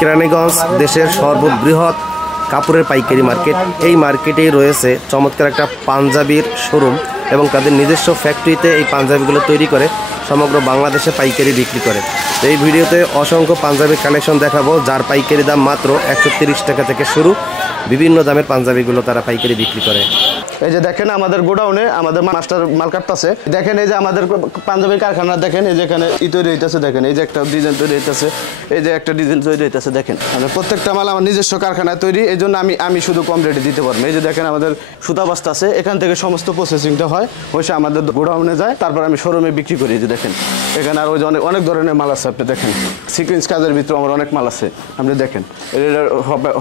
কেরানীগঞ্জ দেশের সর্ববৃহৎ কাপড়ের পাইকারি মার্কেট। এই মার্কেটেই রয়েছে চমৎকার একটা পাঞ্জাবির শোরুম এবং তাদের নিজস্ব ফ্যাক্টরিতে এই পাঞ্জাবিগুলো তৈরি করে সমগ্র বাংলাদেশে পাইকারি বিক্রি করে। এই ভিডিওতে অসংখ্য পাঞ্জাবির কালেকশন দেখাবো, যার পাইকারি দাম মাত্র 130 টাকা থেকে শুরু। বিভিন্ন দামের পাঞ্জাবিগুলো তারা পাইকারি বিক্রি করে। এই যে দেখেন আমাদের গোডাউনে আমাদের মাস্টার মাল কাটতেছে। দেখেন এই যে আমাদের পাঞ্জাবির কারখানা, দেখেন এই যে এখানে তৈরি হইতেছে, দেখেন এই যে একটা ডিজাইন তৈরি হইতেছে, এই যে একটা ডিজাইন তৈরি হইতেছে। দেখেন প্রত্যেকটা মাল আমার নিজস্ব কারখানায় তৈরি, এই জন্য আমি শুধু কম রেটে দিতে পারবো। এই যে দেখেন আমাদের সুতা বস্তা আছে, এখান থেকে সমস্ত প্রসেসিংটা হয়, হয়েছে আমাদের গোডাউনে যায়, তারপর আমি শোরুমে বিক্রি করি। এই যে দেখেন এখানে আর ওই যে অনেক ধরনের মাল আছে। আপনি দেখেন সিকুয়েন্স কাজের ভিতরে আমার অনেক মাল আছে। আপনি দেখেন এটা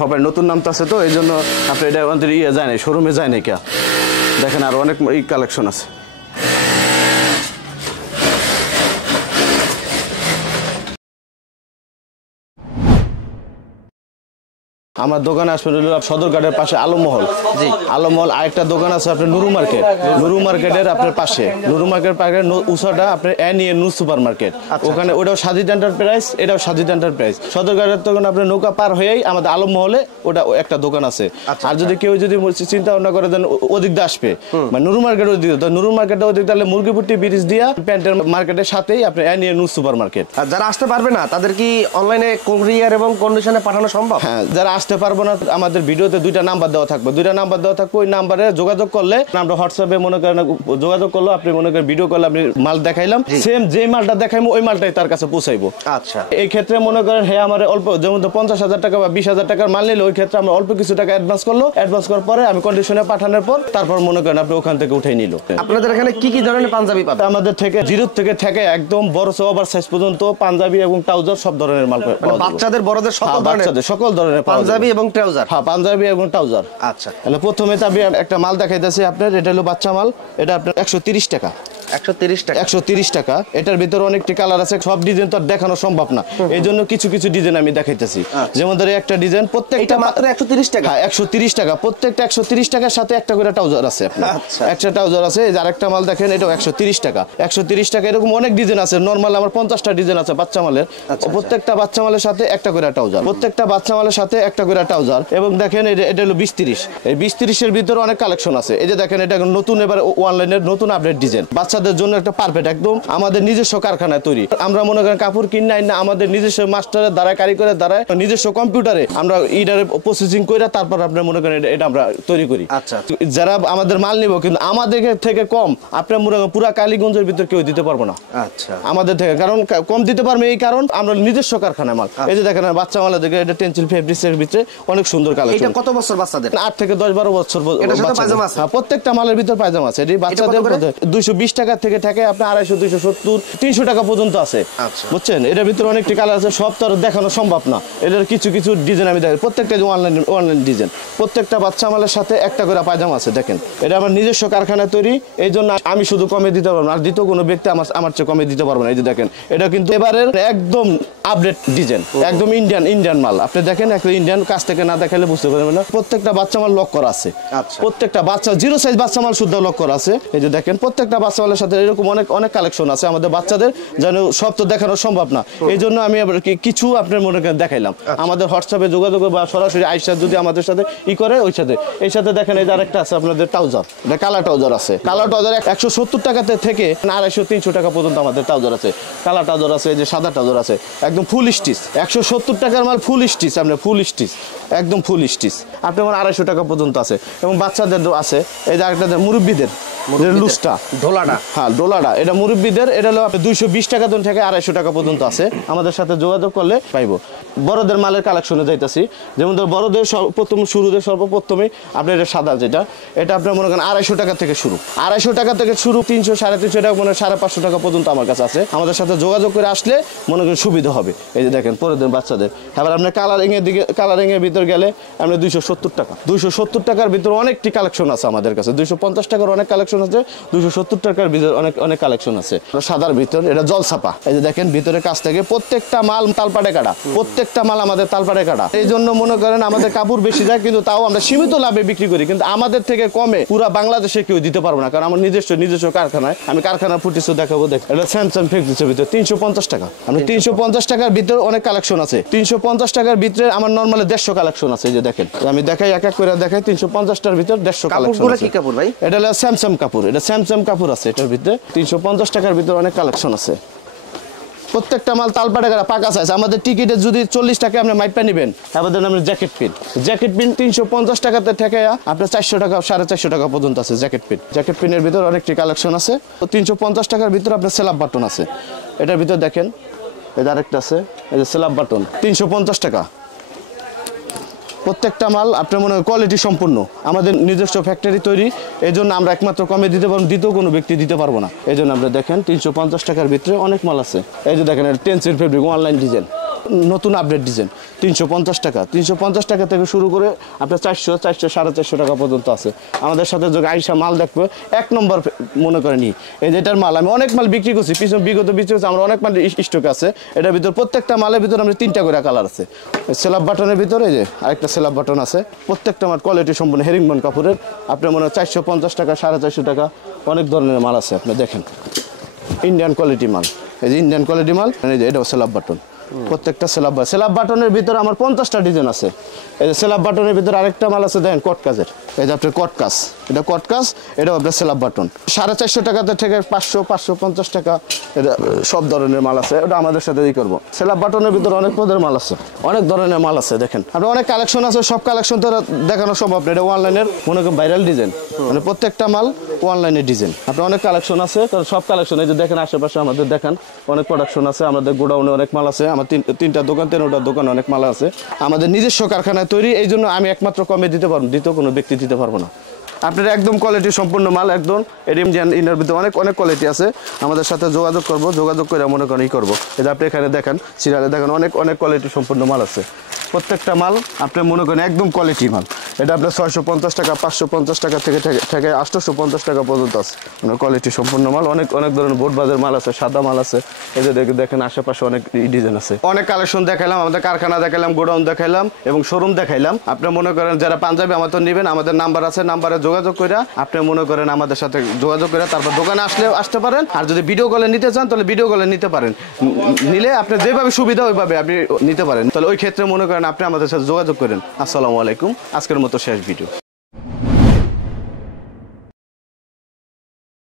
হবে নতুন নামটা আছে, তো এই জন্য আপনি এটা আমাদের যায় নাই, শোরুমে যায় নাই কে। দেখেন আরো অনেক কালেকশন আছে। আমার দোকানে আসবেন সদরঘাটের পাশে আলমমহল। জি, আলমমহল। আরেকটা দোকান আছে আপনার নুরু মার্কেট, নুরু মার্কেটের আপনার পাশে, নুরু মার্কেট পাশে উষাটা আপনার নূর সুপার মার্কেট। ওখানে ওটাও সাজিদ এন্টারপ্রাইজ, এটাও সাজিদ এন্টারপ্রাইজ। সদরঘাটের তখন আপনার নৌকা পার হয়েই আমাদের আলমমহলে ওটা একটা দোকান আছে। আর যদি কেউ যদি চিন্তা ভাবনা করে দেন ওদিক দিয়ে আসবে, মানে নুরু মার্কেট ওদিক, নুরু মার্কেট ওদিক তাহলে মুরগিপুটি ব্রিজ দিয়া প্যান্টের মার্কেটের সাথেই আপনার নূর সুপার মার্কেট। আর যারা আসতে পারবে না তাদের কি অনলাইনে কুরিয়ার এবং কন্ডিশনে পাঠানো সম্ভব? হ্যাঁ, যারা আসতে পারবো না আমাদের ভিডিওতে দুইটা নাম্বার দেওয়া থাকবে, ওই নাম্বারে যোগাযোগ করলে, আমরা হোয়াটসঅ্যাপে মনে করেন যোগাযোগ করলো, আপনি মনে করেন ভিডিও কলে আপনি মাল দেখাইলাম, সেম যে মালটা দেখাইবো ওই মালটাই তার কাছে পৌঁছাইবো। আচ্ছা, এই ক্ষেত্রে মনে করেন হ্যাঁ আমার অল্প, যেমন 50,000 টাকা বা 20,000 টাকার মাল নিলে ওই ক্ষেত্রে আমরা অল্প কিছু টাকা অ্যাডভান্স করলো, অ্যাডভান্স করার পরে আমি কন্ডিশনে পাঠানোর পর তারপর মনে করেন আপনি ওখান থেকে উঠাই নিল। আপনাদের এখানে কি কি ধরনের পাঞ্জাবি পাবেন? আমাদের থেকে জিরো থেকে একদম বড় ওভার সাইজ পর্যন্ত পাঞ্জাবি এবং ট্রাউজার সব ধরনের মাল পাওয়া যায়। বাচ্চাদের বড়দের সকল ধরনের পাঞ্জাবি এবং ট্রাউজার। হ্যাঁ, পাঞ্জাবি এবং ট্রাউজার। আচ্ছা, তাহলে প্রথমে তো আমি একটা মাল দেখাইতেছি আপনার, এটা হলো বাচ্চা মাল, এটা আপনার 130 টাকা। 130 টাকা। এটার ভিতরে অনেকটি কালার আছে, সব ডিজাইন তো দেখানো সম্ভব না, এই জন্য কিছু কিছু ডিজাইন আমি দেখাইতেছি। যেমন ধরে একটা ডিজাইন প্রত্যেকটা মাত্র 130 টাকা। 130 টাকা, প্রত্যেকটা 130 টাকার সাথে একটা করে ট্রাউজার আছে আপনার। একটা ট্রাউজার আছে। এই যে আরেকটা মাল দেখেন, এটাও 130 টাকা। 130 টাকা। এরকম অনেক ডিজাইন আছে, নরমাল আমার 50টা ডিজাইন আছে বাচ্চা মালের। প্রত্যেকটা বাচ্চা মালের সাথে একটা করে ট্রাউজার, প্রত্যেকটা বাচ্চা মালের সাথে একটা করে ট্রাউজার। এবং দেখেন এটা হলো 20-30। এই 20-30 এর ভিতরে অনেক কালেকশন আছে। এই যে দেখেন এটা নতুন, এবার অনলাইনের নতুন আপডেট ডিজাইন, বাচ্চাদের জন্য একটা পারফেক্ট, একদম আমাদের নিজস্ব কারখানায় তৈরি। আমরা মনে করেন কাপড় কিনে না, আমাদের নিজস্ব মাস্টারের দ্বারা, কারিগরের দ্বারা, নিজস্ব কম্পিউটারে আমরা ইডারে প্রসেসিং করে তারপর আপনার মনে করেন এটা আমরা তৈরি করি। আচ্ছা, যারা আমাদের মাল নিব কিন্তু আমাদের থেকে কম আপনার মনে করেন পুরা কালীগঞ্জের ভিতর কেউ দিতে পারবো না। আচ্ছা, আমাদের থেকে কারণ কম দিতে পারবে, এই কারণ আমরা নিজস্ব কারখানায় মাল। এই যে দেখেন বাচ্চা মালের দিকে এটা টেনসিল ফেব্রিক্সের ভিতরে অনেক সুন্দর কালেকশন। এটা কত বছর বাচ্চাদের? 8 থেকে 10-12 বছর। হ্যাঁ, প্রত্যেকটা মালের ভিতর পায়জামা আছে। এই বাচ্চাদের 220 টাকা থেকে থাকে আপনার 250, 270, 300 টাকা পর্যন্ত আছে। বুঝছেন, এটার ভিতরে অনেকটি কালার আছে, সব তো আর দেখানো সম্ভব না। এটার কিছু কিছু ডিজাইন আমি দেখাই, প্রত্যেকটা অনলাইন ডিজাইন। প্রত্যেকটা বাচ্চা মালের সাথে একটা করে পায়জামা আছে। দেখেন এটা আমার নিজস্ব কারখানায় তৈরি, এই জন্য আমি শুধু কমে দিতে পারবো না, আর দ্বিতীয় কোনো ব্যক্তি আমার চেয়ে কমে দিতে পারবো না। এই যে দেখেন এটা কিন্তু এবারের একদম আপডেট ডিজাইন, একদম ইন্ডিয়ান মাল। আপনি দেখেন একটা ইন্ডিয়ান, কাছ থেকে না দেখালে বুঝতে পারবেন না। প্রত্যেকটা বাচ্চা মাল লক করা আছে। প্রত্যেকটা বাচ্চা জিরো সাইজ বাচ্চা মাল শুদ্ধ লক করা আছে। এই যে দেখেন প্রত্যেকটা বাচ্চা মালের সাথে এরকম অনেক কালেকশন আছে আমাদের বাচ্চাদের, যেন সব তো দেখানো সম্ভব না, এই জন্য আমি আবার কিছু আপনার মনে করেন দেখাইলাম। আমাদের হোয়াটসঅ্যাপে যোগাযোগ বা সরাসরি আইসা যদি আমাদের সাথে করে ওই সাথে এই সাথে দেখেন এই যে আরেকটা আছে আপনাদের ট্রাউজার, এটা কালার ট্রাউজার আছে। কালার ট্রাউজার 170 টাকা থেকে 250-300 টাকা পর্যন্ত আমাদের ট্রাউজার আছে। কালার ট্রাউজার আছে, এই যে সাদা ট্রাউজার আছে, একদম ফুল স্টিচ। 170 টাকার মাল ফুল স্টিচ, আপনার ফুল স্টিচ, একদম ফুল স্টিচ। আপনি আমার 250 টাকা পর্যন্ত আছে। এবং বাচ্চাদের আছে, এই যে আরেকটা মুরব্বীদের লুজটা, ডোলাটা। হ্যাঁ, ডোলাটা এটা মুরব্বীদের, এটা হলো 220 টাকা থেকে 250 টাকা পর্যন্ত আছে। আমাদের সাথে যোগাযোগ করলে পাইবো। বড়দের মালের কালেকশনে যাইতেছি, যেমন ধর বড়দের সর্বপ্রথমে আপনার এটা সাদা, যেটা এটা আপনার মনে করেন 250 টাকা থেকে শুরু, 250 টাকা থেকে শুরু, 300-350 টাকা, মানে 550 টাকা পর্যন্ত আমার কাছে আছে। আমাদের সাথে যোগাযোগ করে আসলে মনে করেন সুবিধা হবে। এই যে দেখেন পরের বাচ্চাদের। এবার আপনার কালারিং এর ভিতর গেলে আপনার 270 টাকা। 270 টাকার ভিতরে অনেকটি কালেকশন আছে আমাদের কাছে। 250 টাকার অনেক কালেকশন আছে, 270 টাকার ভিতরে অনেক কালেকশন আছে। সাদার ভিতর এটা জলছাপা। এই যে দেখেন ভিতরে কাছ থেকে প্রত্যেকটা মাল তালপাটে কাটা, প্রত্যেক প্রত্যেকটা মাল আমাদের তালপাড়ে কাটা। এই জন্য মনে করেন আমাদের কাপড় বেশি যায়, কিন্তু তাও আমরা সীমিত লাভে বিক্রি করি, কিন্তু আমাদের থেকে কমে পুরা বাংলাদেশে কেউ দিতে পারবো না, কারণ আমার নিজস্ব কারখানায়। আমি কারখানার ফুটেজও দেখাবো। দেখ, এটা স্যামসাং ফ্যাক্টরির ভিতরে 350 টাকা। আমরা 350 টাকার ভিতরে অনেক কালেকশন আছে। 350 টাকার ভিতরে আমার নরমালি 150 কালেকশন আছে। এই যে দেখেন, আমি দেখাই এক এক করে দেখাই। 350 টার ভিতরে 150 কালেকশন আছে। কি কাপড় ভাই? এটা হলো স্যামসাং কাপড়। এটা স্যামসাং কাপড় আছে এটার ভিতরে। 350 টাকার ভিতরে অনেক কালেকশন আছে। প্রত্যেকটা মাল তালপাড়ে কাটা, পাকা সাইজ। আমাদের টিকিটে যদি 40 টাকা আপনি মাইপা নেবেন, আমাদের নামে জ্যাকেট পিন। জ্যাকেট পিন 350 টাকাতে থেকে আপনার 400 টাকা 450 টাকা পর্যন্ত আছে জ্যাকেট পিন। জ্যাকেট পিনের ভিতর অনেকটি কালেকশন আছে। 350 টাকার ভিতরে আপনার স্ল্যাব বাটন আছে। এটার ভিতর দেখেন, এই যে আরেকটা আছে, এই যে স্ল্যাব বাটন 350 টাকা। প্রত্যেকটা মাল আপনার মনে হয় কোয়ালিটি সম্পূর্ণ, আমাদের নিজস্ব ফ্যাক্টরি তৈরি। এই জন্য আমরা একমাত্র কমে দিতে পারবো, দ্বিতীয় কোনো ব্যক্তি দিতে পারবো না। এই জন্য আমরা দেখেন 350 টাকার ভিতরে অনেক মাল আছে। এই যে দেখেন, টেন্সিল ফেব্রিক অনলাইন ডিজাইন, নতুন আপডেট ডিজাইন 350 টাকা। 350 টাকা থেকে শুরু করে আপনার 400, 400, 450 টাকা পর্যন্ত আছে। আমাদের সাথে যদি আইসা মাল দেখবো, এক নম্বর মনে করেনি এই যে এটার মাল। আমি অনেক মাল বিক্রি করছি, বিগত বিক্রি করছি, আমরা অনেক মাল স্টক আছে। এটার ভিতর প্রত্যেকটা মালের ভিতরে আমরা 3টা করে কালার আছে। স্ল্যাব বাটনের ভিতরে এই যে আরেকটা স্ল্যাব বাটন আছে। প্রত্যেকটা মাল কোয়ালিটি সম্পূর্ণ হেরিংবন কাপড়ের। আপনার মনে হয় 450 টাকা, 450 টাকা, অনেক ধরনের মাল আছে। আপনি দেখেন, ইন্ডিয়ান কোয়ালিটি মাল। এই যে ইন্ডিয়ান কোয়ালিটি মাল, এই যে এটা স্ল্যাব বাটন। প্রত্যেকটা স্ল্যাব বাটনের ভিতরে আমার 50টা ডিজাইন আছে। এই যে স্ল্যাব বাটনের ভিতরে আরেকটা মাল আছে, দেখেন কট কাজের। এই যে আপনার কট কাজ, এটা কট কাজ, এটাও আপনার স্ল্যাব বাটন। 450 টাকাতে থেকে 500, 550 টাকা, এটা সব ধরনের মাল আছে। ওটা আমাদের সাথে ই করবো। স্ল্যাব বাটনের ভিতরে অনেক পদের মাল আছে, অনেক ধরনের মাল আছে। দেখেন, আপনার অনেক কালেকশন আছে। সব কালেকশন তো দেখানো সম্ভব না। এটা অনলাইনের মনে করেন ভাইরাল ডিজাইন, মানে প্রত্যেকটা মাল অনলাইনের ডিজাইন। আপনার অনেক কালেকশন আছে, কারণ সব কালেকশন এই যে দেখেন আশেপাশে আমাদের দেখেন অনেক প্রোডাকশন আছে। আমাদের গোডাউনে অনেক মাল আছে। আমার 3টা দোকান, 3টা দোকানে অনেক মাল আছে। আমাদের নিজস্ব কারখানায় তৈরি, এই জন্য আমি একমাত্র কমে দিতে পারবো, দ্বিতীয় কোনো ব্যক্তি দিতে পারবো না। আপনার একদম কোয়ালিটি সম্পূর্ণ মাল, একদম এরিমজিয়ান ইনার ভিতরে অনেক কোয়ালিটি আছে। আমাদের সাথে যোগাযোগ করবো, যোগাযোগ করে মনে করেন ই করবো। এই যে আপনি এখানে দেখেন, সিরিয়ালে দেখেন অনেক কোয়ালিটি সম্পূর্ণ মাল আছে। প্রত্যেকটা মাল আপনি মনে করেন একদম কোয়ালিটি মাল। এটা আপনার 650 টাকা, 550 টাকা থেকে 850 টাকা পর্যন্ত আছে। মানে কোয়ালিটি সম্পূর্ণ মাল। অনেক ধরনের বোট বাজার মাল আছে, সাদা মাল আছে। এই যে দেখেন আশেপাশে অনেক ডিজাইন আছে। অনেক কালেকশন দেখাইলাম, আমাদের কারখানা দেখাইলাম, গোডাউন দেখাইলাম এবং শোরুম দেখাইলাম। আপনি মনে করেন যারা পাঞ্জাবি আমাদের নেবেন, আমাদের নাম্বার আছে, নাম্বারে যোগাযোগ করে আপনি মনে করেন আমাদের সাথে যোগাযোগ করে তারপর দোকানে আসতে পারেন। আর যদি ভিডিও কলে নিতে চান, তাহলে ভিডিও কলে নিতে পারেন। নিলে আপনার যেভাবে সুবিধা ওইভাবে আপনি নিতে পারেন। তাহলে ওই ক্ষেত্রে মনে করেন আপনি আমাদের সাথে যোগাযোগ করেন। আসসালামু আলাইকুম। আজকের মতো শেষ ভিডিও।